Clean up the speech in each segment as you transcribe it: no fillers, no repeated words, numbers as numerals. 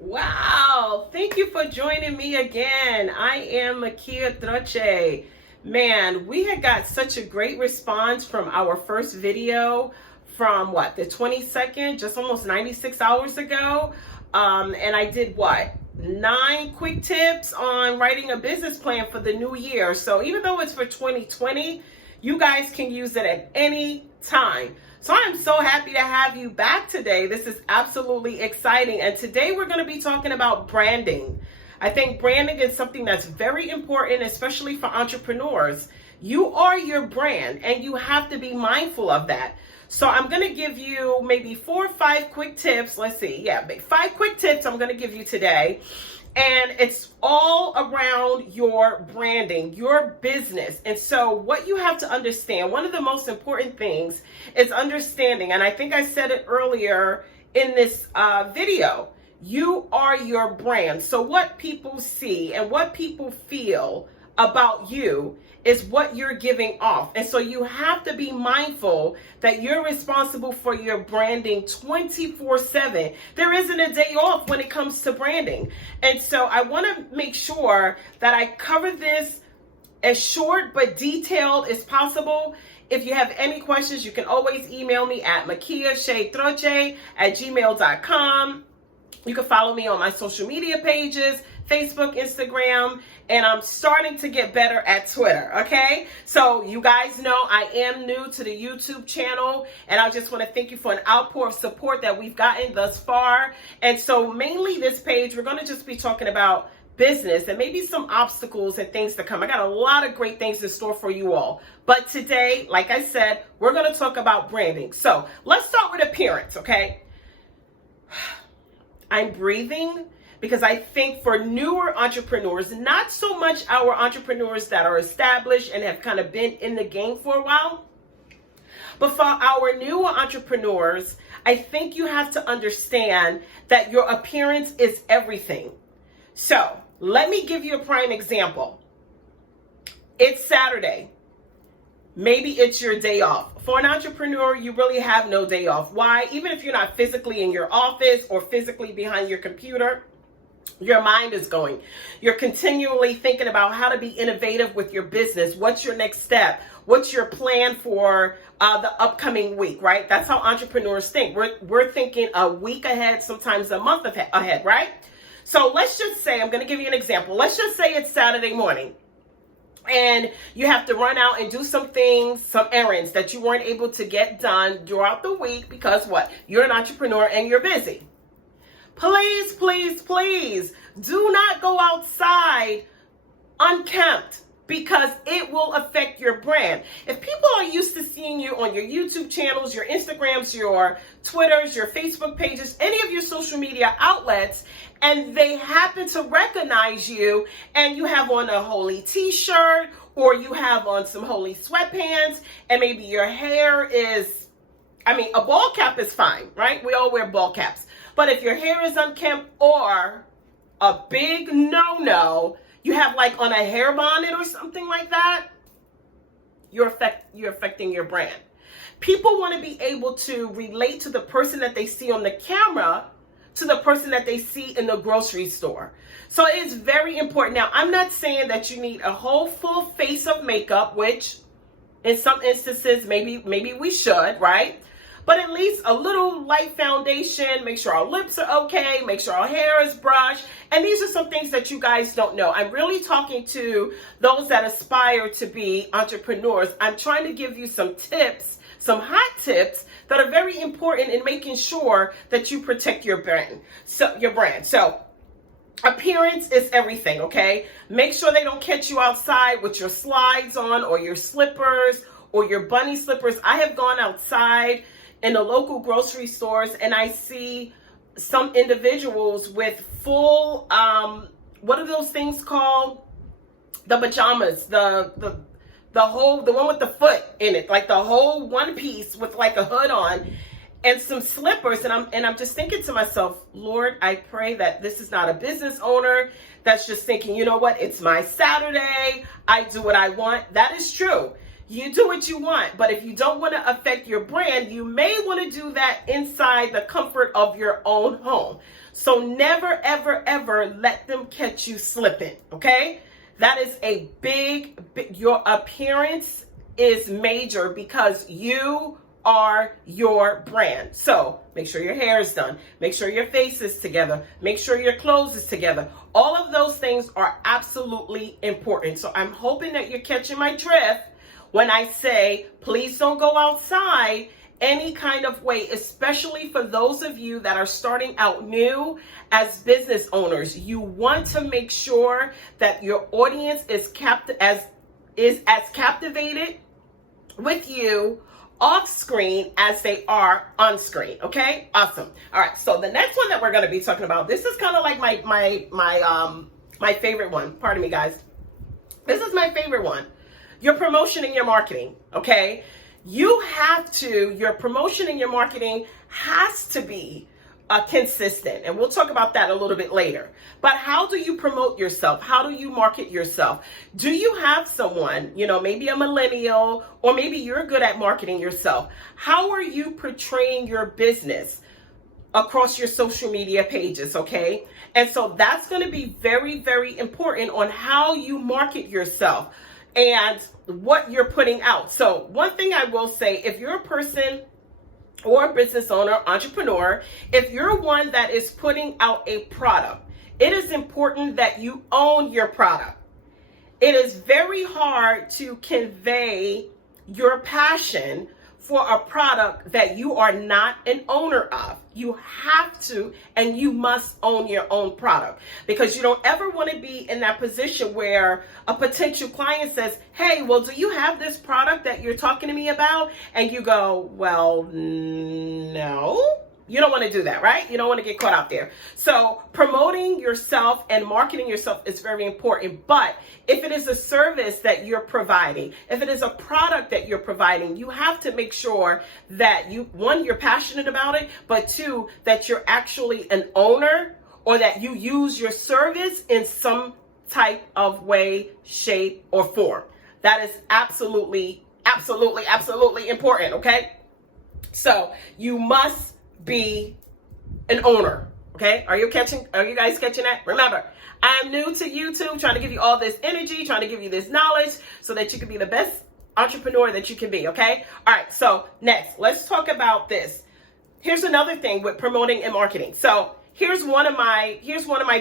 Wow, thank you for joining me again. I am Mikia. Man, we had got such a great response from our first video from the 22nd, just almost 96 hours ago. And I did 9 quick tips on writing a business plan for the new year. So even though it's for 2020, you guys can use it at any time. So I'm so happy to have you back today. This is absolutely exciting. And today we're going to be talking about branding. I think branding is something that's very important, especially for entrepreneurs. You are your brand and you have to be mindful of that. So I'm going to give you maybe 4 or 5 quick tips. Let's see. 5 quick tips I'm going to give you today. And it's all around your branding, your business. And so what you have to understand, one of the most important things is understanding, and I think I said it earlier in this video, you are your brand. So what people see and what people feel about you is what you're giving off. And so you have to be mindful that you're responsible for your branding 24/7. There isn't a day off when it comes to branding. And so I want to make sure that I cover this as short but detailed as possible. If you have any questions, you can always email me at mikiashetroche@gmail.com. You can follow me on my social media pages, Facebook, Instagram, and I'm starting to get better at Twitter, okay? So you guys know I am new to the YouTube channel, and I just want to thank you for an outpour of support that we've gotten thus far. And so mainly this page, we're going to just be talking about business and maybe some obstacles and things to come. I got a lot of great things in store for you all. But today, like I said, we're going to talk about branding. So let's start with appearance, okay? I'm breathing because I think for newer entrepreneurs, not so much our entrepreneurs that are established and have kind of been in the game for a while, but for our newer entrepreneurs, I think you have to understand that your appearance is everything. So let me give you a prime example. It's Saturday. Maybe it's your day off. For an entrepreneur, you really have no day off. Why? Even if you're not physically in your office or physically behind your computer, your mind is going. You're continually thinking about how to be innovative with your business. What's your next step? What's your plan for the upcoming week, right? That's how entrepreneurs think. We're thinking a week ahead, sometimes a month ahead, right? So let's just say, I'm going to give you an example. Let's just say it's Saturday morning. And you have to run out and do some things, some errands that you weren't able to get done throughout the week because you're an entrepreneur and you're busy. Please, please, please do not go outside unkempt because it will affect your brand. If people are used to seeing you on your YouTube channels, your Instagrams, your Twitters, your Facebook pages, any of your social media outlets, and they happen to recognize you and you have on a holy t-shirt or you have on some holy sweatpants and maybe your hair is, a ball cap is fine, right? We all wear ball caps. But if your hair is unkempt or a big no-no, you have on a hair bonnet or something like that, you're affecting your brand. People want to be able to relate to the person that they see on the camera to the person that they see in the grocery store. So it is very important. Now, I'm not saying that you need a whole full face of makeup, which in some instances, maybe we should, right? But at least a little light foundation, make sure our lips are okay, make sure our hair is brushed. And these are some things that you guys don't know. I'm really talking to those that aspire to be entrepreneurs. I'm trying to give you some tips, some hot tips that are very important in making sure that you protect your brand. So appearance is everything, okay? Make sure they don't catch you outside with your slides on or your slippers or your bunny slippers. I have gone outside in the local grocery stores and I see some individuals with full, what are those things called? The pajamas, the one with the foot in it, like the whole one piece with a hood on and some slippers. And I'm just thinking to myself, Lord, I pray that this is not a business owner that's just thinking, you know what, it's my Saturday, I do what I want. That is true. You do what you want, but if you don't want to affect your brand, you may want to do that inside the comfort of your own home. So never, ever, ever let them catch you slipping, okay? That is a big, your appearance is major because you are your brand. So make sure your hair is done. Make sure your face is together. Make sure your clothes is together. All of those things are absolutely important. So I'm hoping that you're catching my drift when I say, please don't go outside any kind of way, especially for those of you that are starting out new as business owners. You want to make sure that your audience is as captivated with you off screen as they are on screen. Okay, awesome. All right, so the next one that we're going to be talking about, this is kind of like my favorite one. Pardon me, guys. This is my favorite one. Your promotion and your marketing. Okay, your promotion and your marketing has to be consistent, and we'll talk about that a little bit later. But how do you promote yourself? How do you market yourself? Do you have someone, maybe a millennial, or maybe you're good at marketing yourself? How are you portraying your business across your social media pages, okay? And so that's going to be very, very important on how you market yourself and what you're putting out. So one thing I will say, if you're a person or a business owner, entrepreneur, if you're one that is putting out a product, it is important that you own your product. It is very hard to convey your passion for a product that you are not an owner of. You have to, and you must own your own product, because you don't ever want to be in that position where a potential client says, hey, well, do you have this product that you're talking to me about? And you go, well, no. You don't want to do that, right? You don't want to get caught out there. So promoting yourself and marketing yourself is very important. But if it is a service that you're providing, if it is a product that you're providing, you have to make sure that you're passionate about it, but two, that you're actually an owner, or that you use your service in some type of way, shape, or form. That is absolutely, absolutely, absolutely important, okay? So you must be an owner, okay? Are you guys catching that? Remember, I'm new to YouTube, trying to give you all this energy, trying to give you this knowledge so that you can be the best entrepreneur that you can be, okay? All right, so next, let's talk about this. Here's another thing with promoting and marketing. So here's one of my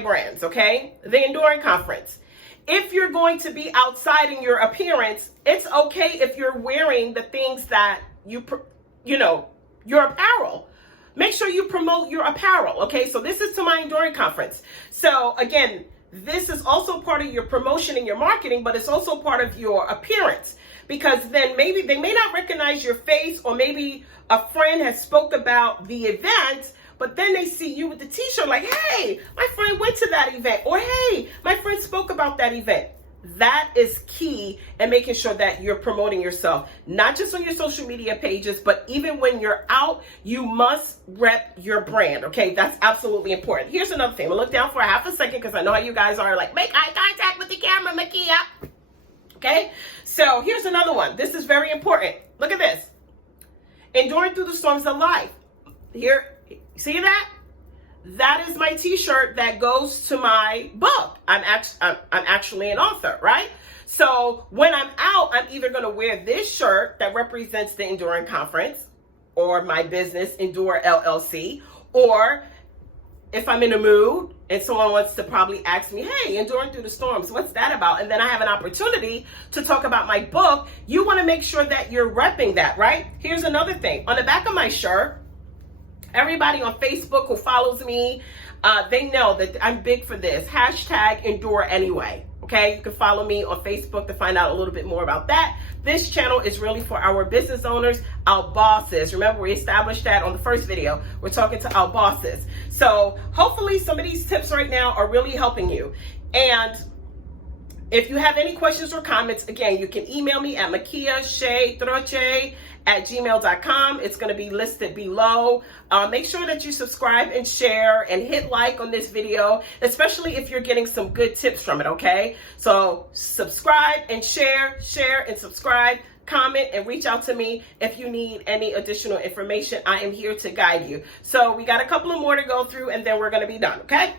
brands, okay? The Enduring Conference. If you're going to be outside in your appearance, it's okay if you're wearing the things that your apparel. Make sure you promote your apparel, okay? So this is to my Enduring Conference. So again, this is also part of your promotion and your marketing, but it's also part of your appearance, because then maybe they may not recognize your face, or maybe a friend has spoke about the event, but then they see you with the t-shirt like, hey, my friend went to that event, or hey, my friend spoke about that event. That is key in making sure that you're promoting yourself, not just on your social media pages, but even when you're out, you must rep your brand, okay? That's absolutely important. Here's another thing. We'll look down for a half a second, because I know how you guys are like, make eye contact with the camera, Mikia. Okay? So here's another one. This is very important. Look at this. Enduring through the storms of life. Here, see that? That is my t-shirt that goes to my book. I'm actually an author, right? So when I'm out, I'm either going to wear this shirt that represents the Enduring Conference, or my business, Endure LLC, or if I'm in a mood and someone wants to probably ask me, hey, Enduring Through the Storms, what's that about? And then I have an opportunity to talk about my book. You want to make sure that you're repping that, right? Here's another thing. On the back of my shirt, everybody on Facebook who follows me, they know that I'm big for this. Hashtag Endure Anyway. Okay, you can follow me on Facebook to find out a little bit more about that. This channel is really for our business owners, our bosses. Remember, we established that on the first video. We're talking to our bosses. So hopefully some of these tips right now are really helping you. And if you have any questions or comments, again, you can email me at makiashetroche@gmail.com. It's going to be listed below. Make sure that you subscribe and share and hit like on this video, especially if you're getting some good tips from it, okay? So subscribe and share and subscribe. comment, and reach out to me if you need any additional information. I am here to guide you. So we got a couple of more to go through, and then we're going to be done, okay?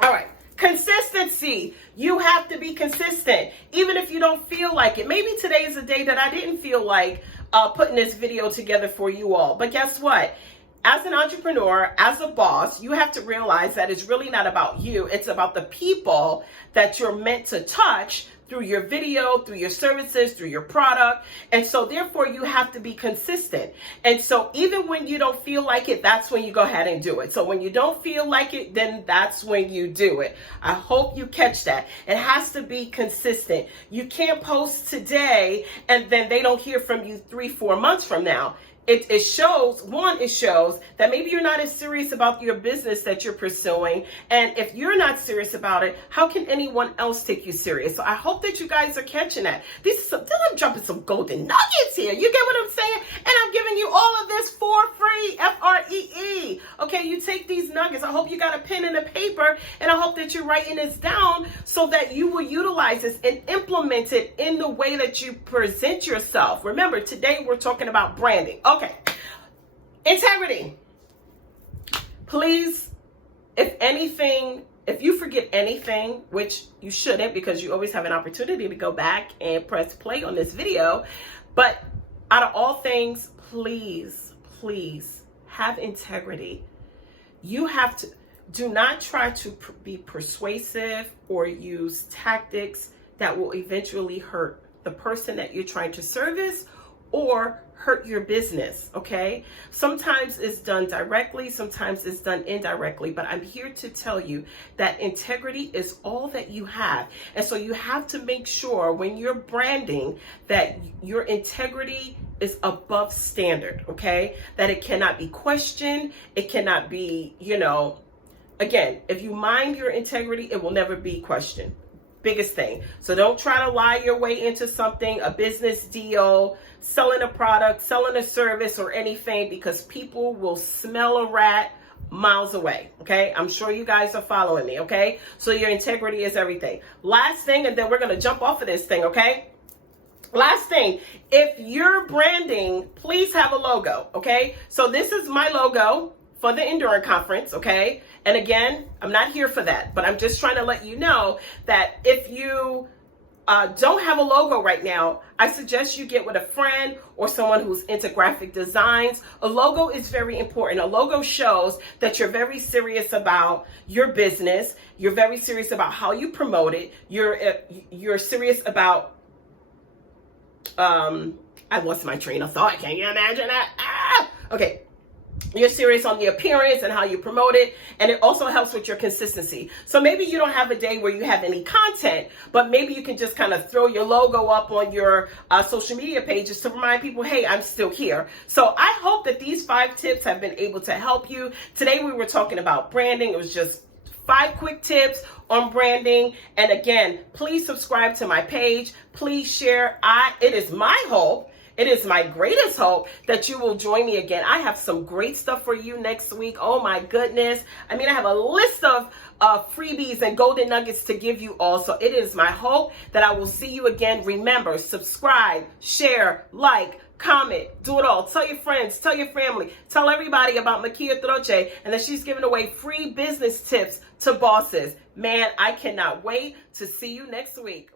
All right. Consistency. You have to be consistent, even if you don't feel like it. Maybe today is a day that I didn't feel like putting this video together for you all. But guess what? As an entrepreneur, as a boss, you have to realize that it's really not about you. It's about the people that you're meant to touch through your video, through your services, through your product. And so therefore you have to be consistent. And so even when you don't feel like it, that's when you go ahead and do it. So when you don't feel like it, then that's when you do it. I hope you catch that. It has to be consistent. You can't post today and then they don't hear from you 3-4 months from now. It shows that maybe you're not as serious about your business that you're pursuing. And if you're not serious about it, how can anyone else take you serious? So I hope that you guys are catching that. I'm dropping some golden nuggets here. You get what I'm saying? And I'm giving you all of this for free, F-R-E-E. Okay, you take these nuggets. I hope you got a pen and a paper, and I hope that you're writing this down so that you will utilize this and implement it in the way that you present yourself. Remember, today we're talking about branding. Okay. Integrity. Please, if you forget anything, which you shouldn't because you always have an opportunity to go back and press play on this video, but out of all things, please have integrity. You have to, do not try to be persuasive or use tactics that will eventually hurt the person that you're trying to service or hurt your business, okay? Sometimes it's done directly, sometimes it's done indirectly, but I'm here to tell you that integrity is all that you have. And so you have to make sure when you're branding that your integrity is above standard, okay? That it cannot be questioned, it cannot be, again, if you mind your integrity, it will never be questioned. Biggest thing. So don't try to lie your way into something, a business deal, selling a product, selling a service or anything, because people will smell a rat miles away. Okay. I'm sure you guys are following me. Okay. So your integrity is everything. Last thing, and then we're going to jump off of this thing. Okay. Last thing, if you're branding, please have a logo. Okay. So this is my logo for the Endurance Conference, okay? And again, I'm not here for that, but I'm just trying to let you know that if you don't have a logo right now, I suggest you get with a friend or someone who's into graphic designs. A logo is very important. A logo shows that you're very serious about your business. You're very serious about how you promote it. You're serious about, I lost my train of thought. Can you imagine that? Okay. You're serious on the appearance and how you promote it. And it also helps with your consistency. So maybe you don't have a day where you have any content, but maybe you can just kind of throw your logo up on your social media pages to remind people, hey, I'm still here. So I hope that these 5 tips have been able to help you. Today we were talking about branding. It was just 5 quick tips on branding. And again, please subscribe to my page. Please share. It is my hope. It is my greatest hope that you will join me again. I have some great stuff for you next week. Oh my goodness. I mean, I have a list of freebies and golden nuggets to give you all. So it is my hope that I will see you again. Remember, subscribe, share, like, comment, do it all. Tell your friends, tell your family, tell everybody about Mikia and that she's giving away free business tips to bosses. Man, I cannot wait to see you next week.